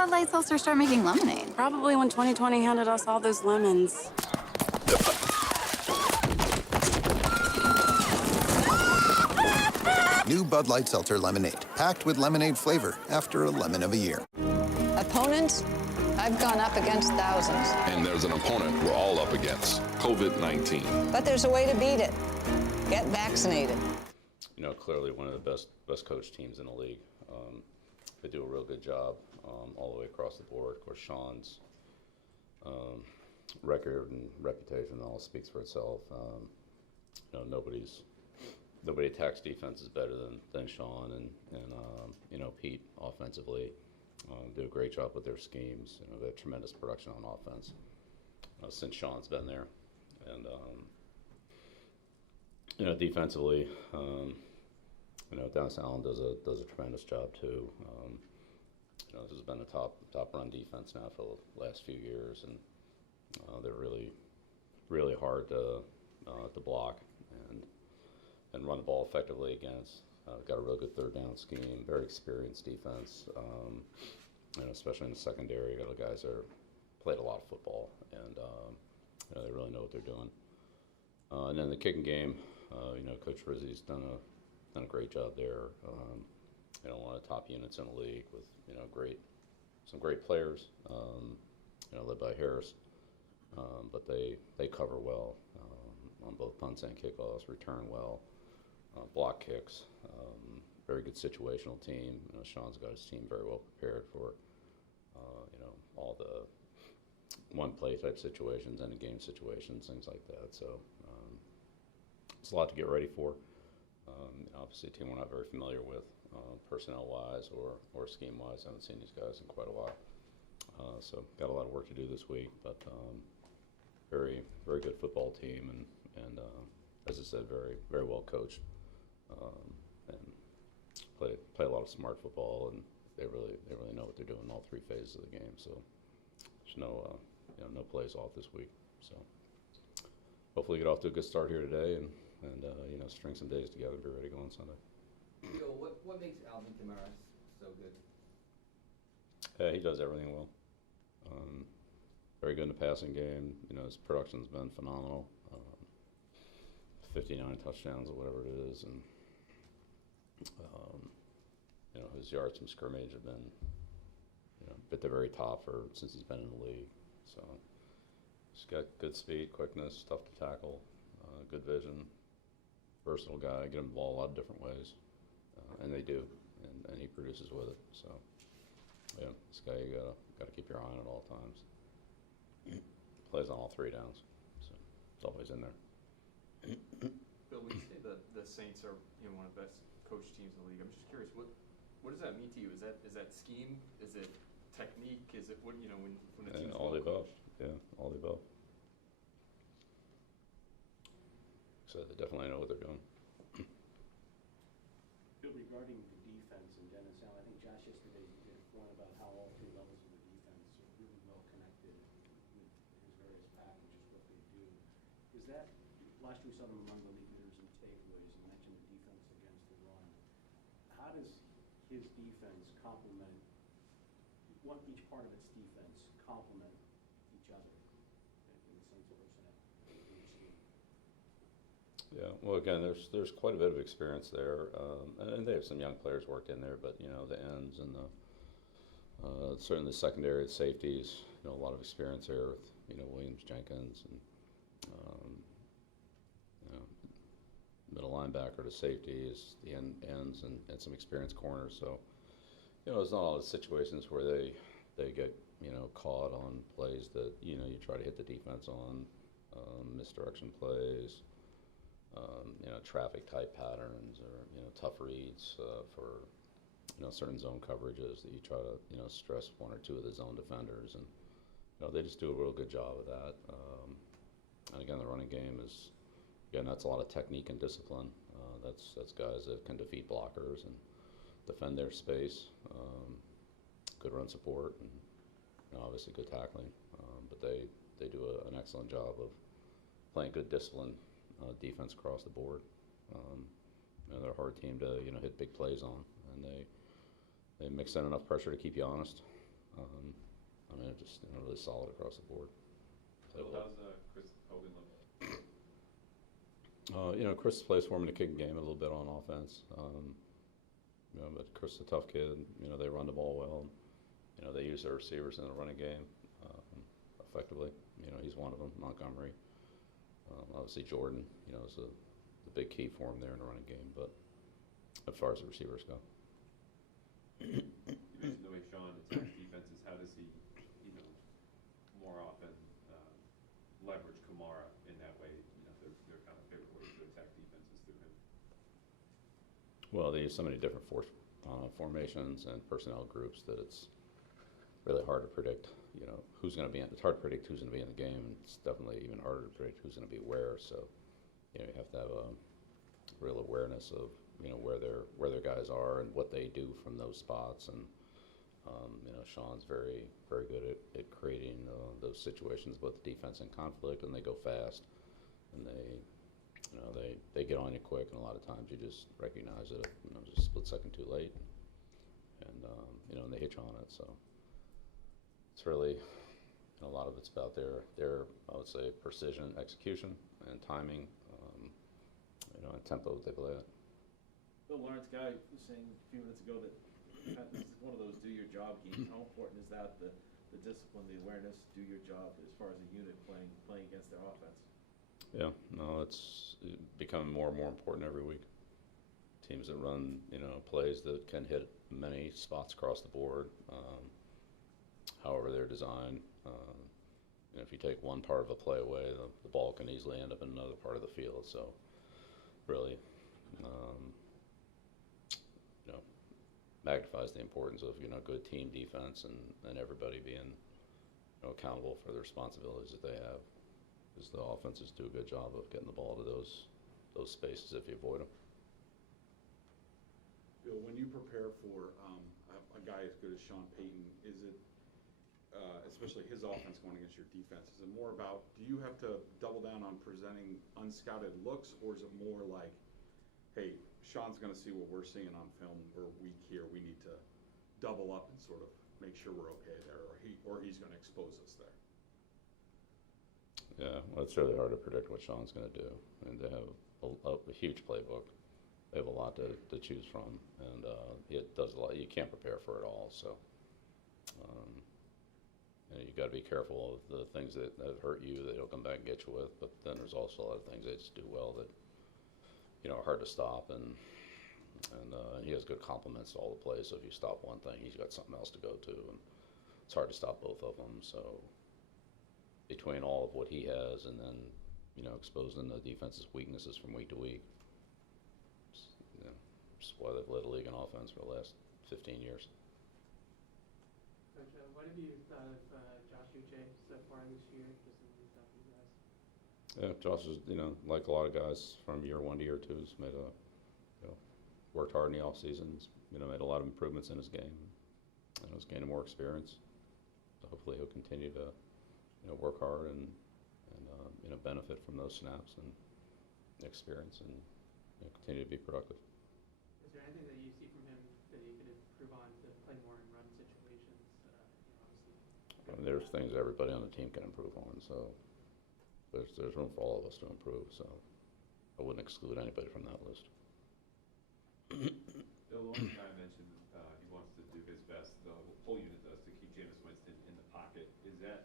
Bud Light Seltzer start making lemonade? Probably when 2020 handed us all those lemons. New Bud Light Seltzer Lemonade, packed with lemonade flavor after a lemon of a year. Opponents? I've gone up against thousands. And there's an opponent we're all up against, COVID-19. But there's a way to beat it. Get vaccinated. You know, clearly one of the best coached teams in the league. They do a real good job all the way across the board. Of course, Sean's record and reputation all speaks for itself. You know, nobody attacks defenses better than Sean and you know, Pete offensively do a great job with their schemes. You know, they have tremendous production on offense since Sean's been there, and you know, defensively, you know, Dennis Allen does a tremendous job too. You know, this has been a top run defense now for the last few years, and they're really hard to block and run the ball effectively against. Got a real good third down scheme, very experienced defense, you know, especially in the secondary. Got guys that played a lot of football, and you know, they really know what they're doing. And then the kicking game, you know, Coach Rizzi's done a great job there. You know, one of the top units in the league with, you know, some great players, you know, led by Harris, but they cover well on both punts and kickoffs, return well. Block kicks, very good situational team. You know, Sean's got his team very well prepared for, you know, all the one play type situations, end of game situations, things like that. So it's a lot to get ready for. Obviously, a team we're not very familiar with, personnel wise or scheme wise. I haven't seen these guys in quite a while, so got a lot of work to do this week. But very good football team, and as I said, very well coached. And play a lot of smart football, and they really know what they're doing in all three phases of the game. So there's no you know, no plays off this week. So hopefully get off to a good start here today, and you know, string some days together and be ready to go on Sunday. Yo, what makes Alvin Kamara so good? He does everything well. Very good in the passing game. You know, his production's been phenomenal. 59 touchdowns or whatever it is, and you know, his yards from scrimmage have been, you know, at the very top since he's been in the league. So he's got good speed, quickness, tough to tackle, good vision, versatile guy. Get him the ball a lot of different ways, and they do, and he produces with it. So yeah, this guy, you gotta keep your eye on at all times. Plays on all three downs, so it's always in there. Bill, when you say the Saints are, you know, one of the best coached teams in the league, I'm just curious, what does that mean to you? Is that scheme? Is it technique? Is it what, you know, when a team's all the above? coached? Yeah, all the above. So they definitely know what they're doing. Bill, regarding the defense and Dennis Allen, I think Josh yesterday did a point about how all three levels of the defense are really well connected with his various packages, what they do. Is that, last year we saw them among the league leaders in takeaways, and mentioned the defense against the run. How does his defense complement, each part of its defense complement each other in the sense of personnel? Yeah, well, again, there's quite a bit of experience there, and they have some young players worked in there, but you know, the ends and certainly the secondary, the safeties, you know, a lot of experience there with, you know, Williams, Jenkins, and you know, middle linebacker to safeties, the ends, and some experienced corners. So you know, there's not a lot of situations where they get, you know, caught on plays that, you know, you try to hit the defense on, misdirection plays. You know, traffic type patterns, or, you know, tough reads for, you know, certain zone coverages that you try to, you know, stress one or two of the zone defenders, and you know, they just do a real good job of that. And again, the running game is, again, that's a lot of technique and discipline. That's guys that can defeat blockers and defend their space. Good run support, and you know, obviously good tackling. But they do an excellent job of playing good discipline. Defense across the board. You know, they're a hard team to, you know, hit big plays on, and they mix in enough pressure to keep you honest. I mean, just really solid across the board. How's Chris Hogan look? Chris plays for him in the kicking game a little bit on offense. But Chris is a tough kid. They run the ball well. They use their receivers in the running game effectively. He's one of them. Montgomery. Obviously Jordan. Is the big key for him there in the running game. But as far as the receivers go. You mentioned the way Sean attacks defenses. How does he, more often leverage Kamara in that way? They're kind of favorite ways to attack defenses through him. Well, they use so many different formations and personnel groups that it's really hard to predict. Who's going to be in. It's hard to predict who's going to be in the game, and it's definitely even harder to predict who's going to be where. So, you have to have a real awareness of where their guys are and what they do from those spots. And Sean's very very good at creating those situations with the defense in conflict, and they go fast, and they get on you quick, and a lot of times you just recognize it, just a split second too late, and they hit you on it. So it's really a lot of it's about their I would say precision, execution, and timing, and tempo that they play at. Bill Lawrence guy was saying a few minutes ago that this is one of those do your job games. How important is that, the discipline, the awareness, do your job as far as a unit playing against their offense? Yeah, no, it's becoming more and more important every week. Teams that run, plays that can hit many spots across the board, however they're designed. If you take one part of a play away, the ball can easily end up in another part of the field. So, really, magnifies the importance of good team defense and everybody being accountable for the responsibilities that they have. Because the offenses do a good job of getting the ball to those spaces if you avoid them. Bill, when you prepare for a guy as good as Sean Payton, is it, especially his offense going against your defense, is it more about, do you have to double down on presenting unscouted looks, or is it more like, hey, Sean's going to see what we're seeing on film, we're weak here, we need to double up and sort of make sure we're okay there, or he's going to expose us there? Yeah, well, it's really hard to predict what Sean's going to do, and they have a huge playbook. They have a lot to choose from, and it does a lot. You can't prepare for it all, so you got to be careful of the things that hurt you that he'll come back and get you with. But then there's also a lot of things they just do well that are hard to stop, and he has good compliments to all the plays. So if you stop one thing, he's got something else to go to, and it's hard to stop both of them. So between all of what he has and then exposing the defense's weaknesses from week to week, just why they've led the league in offense for the last 15 years. Coach, what have you thought of Josh Uche so far this year, just in the stuff you guys? Yeah, Josh is, like a lot of guys from year one to year two, has made worked hard in the off seasons, made a lot of improvements in his game, and has gained more experience. So hopefully he'll continue to, work hard and benefit from those snaps and experience, and continue to be productive. Is there anything that you see from him that he could improve on to play more in run situations? I mean, there's things everybody on the team can improve on, so there's room for all of us to improve. So I wouldn't exclude anybody from that list. Bill Lawrence kind of mentioned he wants to do his best, the whole unit does, to keep Jameis Winston in the pocket. Is that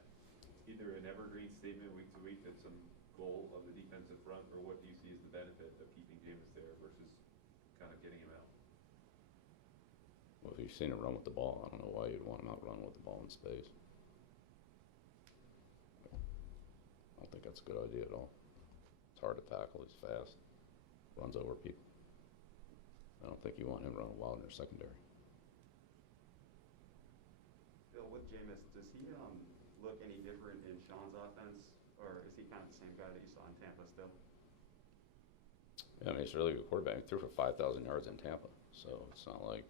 either an evergreen statement week to week, that's some goal of the defensive front, or what do you see as the benefit of keeping Jameis there versus kind of getting him out? Well, if you've seen him run with the ball, I don't know why you'd want him out running with the ball in space. I don't think that's a good idea at all. It's hard to tackle. He's fast. Runs over people. I don't think you want him running wild in your secondary. Bill, with Jameis, does he look any different in Sean's offense, or is he kind of the same guy that you saw in Tampa still? Yeah, I mean, he's a really good quarterback. He threw for 5,000 yards in Tampa, so it's not like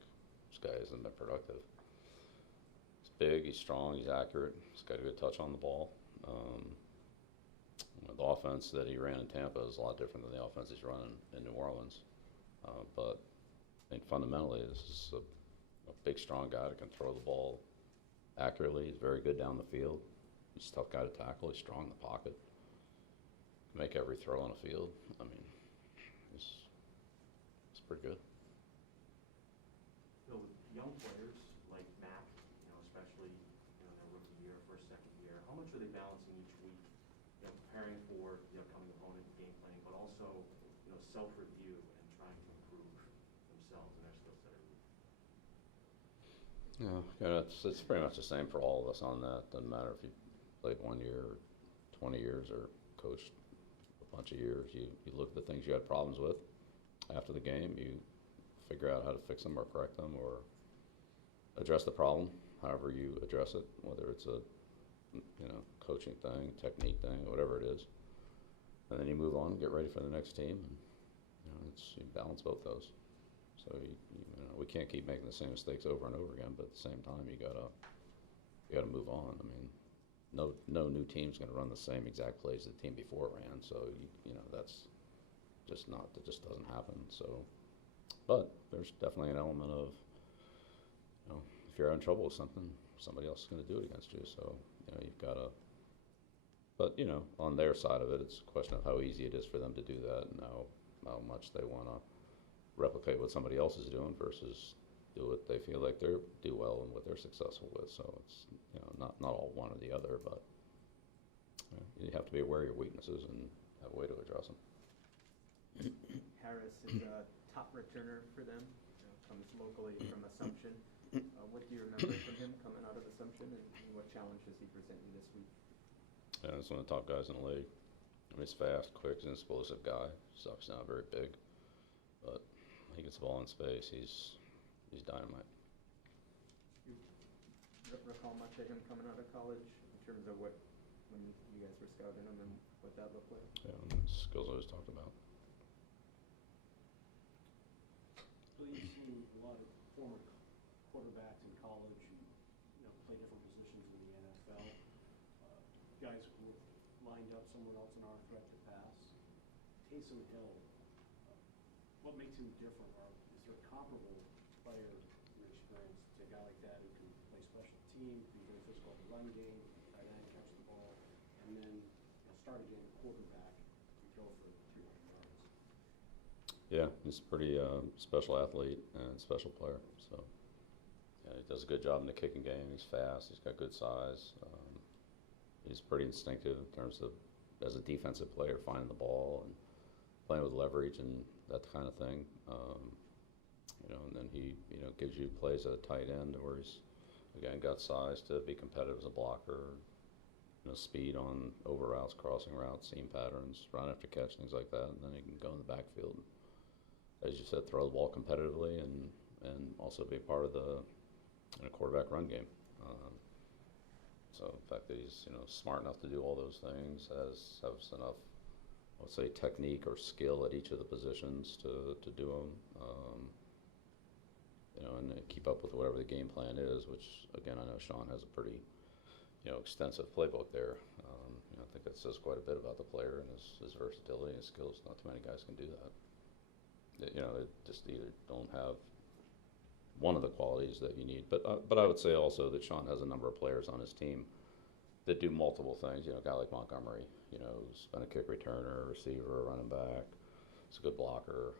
this guy hasn't been productive. He's big, he's strong, he's accurate. He's got a good touch on the ball. The offense that he ran in Tampa is a lot different than the offense he's running in New Orleans. But I think fundamentally, this is a big, strong guy that can throw the ball, accurately. He's very good down the field. He's a tough guy to tackle. He's strong in the pocket. Make every throw on the field. I mean, it's pretty good. Bill, with young players like Mac, especially in their rookie year, first, second year, how much are they balancing each week, preparing for the upcoming opponent, game planning, but also, self-review and trying to improve themselves and their skill set every week? Yeah, it's pretty much the same for all of us on that. Doesn't matter if you played 1 year or 20 years or coached a bunch of years. You look at the things you had problems with after the game. You figure out how to fix them or correct them or address the problem, however you address it, whether it's a coaching thing, technique thing, whatever it is. And then you move on, get ready for the next team, and you balance both those. So we can't keep making the same mistakes over and over again, but at the same time you gotta move on. I mean, no new team's going to run the same exact plays the team before ran. So that's that just doesn't happen. So, but there's definitely an element of if you're having trouble with something, somebody else is going to do it against you. So you've got to. But on their side of it, it's a question of how easy it is for them to do that and how much they want to replicate what somebody else is doing versus do what they feel like they do well and what they're successful with. So it's not all one or the other, but you have to be aware of your weaknesses and have a way to address them. Harris is a top returner for them. Comes locally from Assumption. What do you remember from him coming out of Assumption, and what challenge does he present you this week? Yeah, he's one of the top guys in the league. I mean, he's fast, quick, he's an explosive guy. He's obviously not very big, but he gets the ball in space. He's dynamite. You recall much of him coming out of college in terms of when you guys were scouting him and what that looked like? Yeah, skills I was talked about. Well, you've seen a lot of former quarterbacks in college who play different positions in the NFL. Guys who were lined up somewhere else and are a threat to pass. Taysom Hill, what makes him different? Or is there a comparable player in your experience to a guy like that who can play special teams, be very physical in the run game, tight end, catch the ball, and then start again at quarterback and go for 300 yards? Yeah, he's a pretty special athlete and special player. So yeah, he does a good job in the kicking game. He's fast. He's got good size. He's pretty instinctive in terms of as a defensive player, finding the ball and playing with leverage and that kind of thing. And then he gives you plays at a tight end where he's again got size to be competitive as a blocker. Speed on over routes, crossing routes, seam patterns, run after catch, things like that. And then he can go in the backfield, as you said, throw the ball competitively and also be part of the quarterback run game. So the fact that he's smart enough to do all those things, has enough, I would say, technique or skill at each of the positions to do them, and keep up with whatever the game plan is. Which again, I know Sean has a pretty extensive playbook there. I think that says quite a bit about the player and his versatility and his skills. Not too many guys can do that. They just either don't have one of the qualities that you need. But I would say also that Sean has a number of players on his team that do multiple things. A guy like Montgomery, who's been a kick returner, a receiver, a running back. He's a good blocker.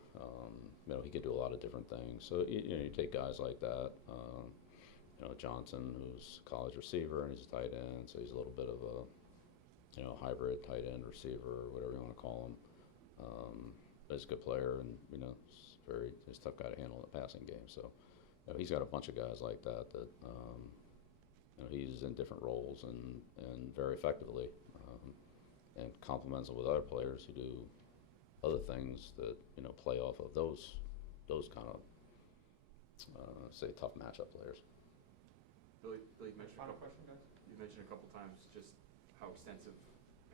He could do a lot of different things. So you take guys like that. Johnson, who's a college receiver and he's a tight end, so he's a little bit of a hybrid tight end receiver, whatever you want to call him. But he's a good player, and he's a tough guy to handle in the passing game. So he's got a bunch of guys like that he's in different roles and very effectively, and complements it with other players who do other things that play off of those kind of say tough matchup players. Billy, you mentioned final question, guys. You mentioned a couple times just how extensive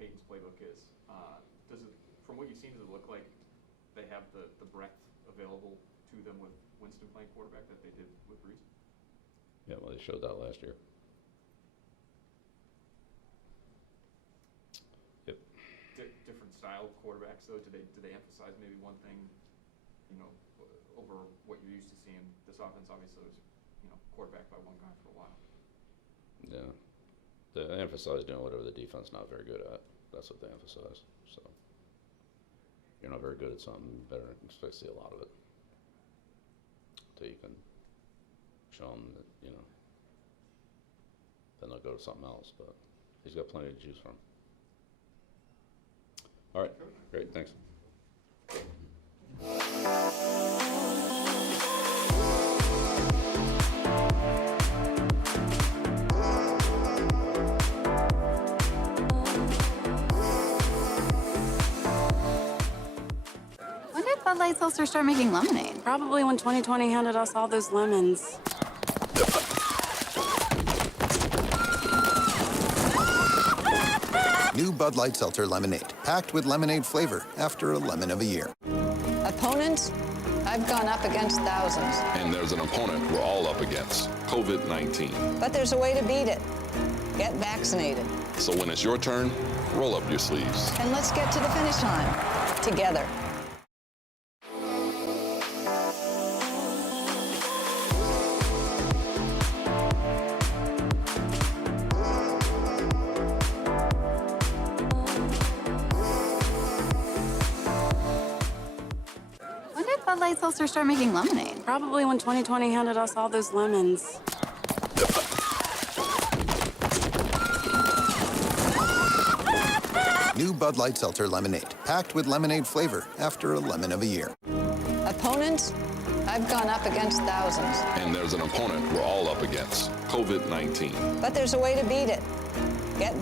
Peyton's playbook is. Does it, from what you've seen, does it look like they have the breadth available to them with Winston playing quarterback that they did with Brees? Yeah, well, they showed that last year. Yep. Different style of quarterbacks, though. Do they emphasize maybe one thing, over what you're used to seeing? This offense obviously was, quarterback by one guy for a while. Yeah. They emphasize doing whatever the defense not very good at. That's what they emphasize. So if you're not very good at something, you better expect to see a lot of it. Until you can show them that, then they'll go to something else. But he's got plenty to choose from. All right. Great. Thanks. When did Bud Light Seltzer start making lemonade? Probably when 2020 handed us all those lemons. New Bud Light Seltzer Lemonade, packed with lemonade flavor after a lemon of a year. Opponents? I've gone up against thousands. And there's an opponent we're all up against, COVID-19. But there's a way to beat it. Get vaccinated. So when it's your turn, roll up your sleeves. And let's get to the finish line together. When did Bud Light Seltzer start making lemonade? Probably when 2020 handed us all those lemons. New Bud Light Seltzer Lemonade, packed with lemonade flavor after a lemon of a year. Opponents? I've gone up against thousands. And there's an opponent we're all up against, COVID-19. But there's a way to beat it. Get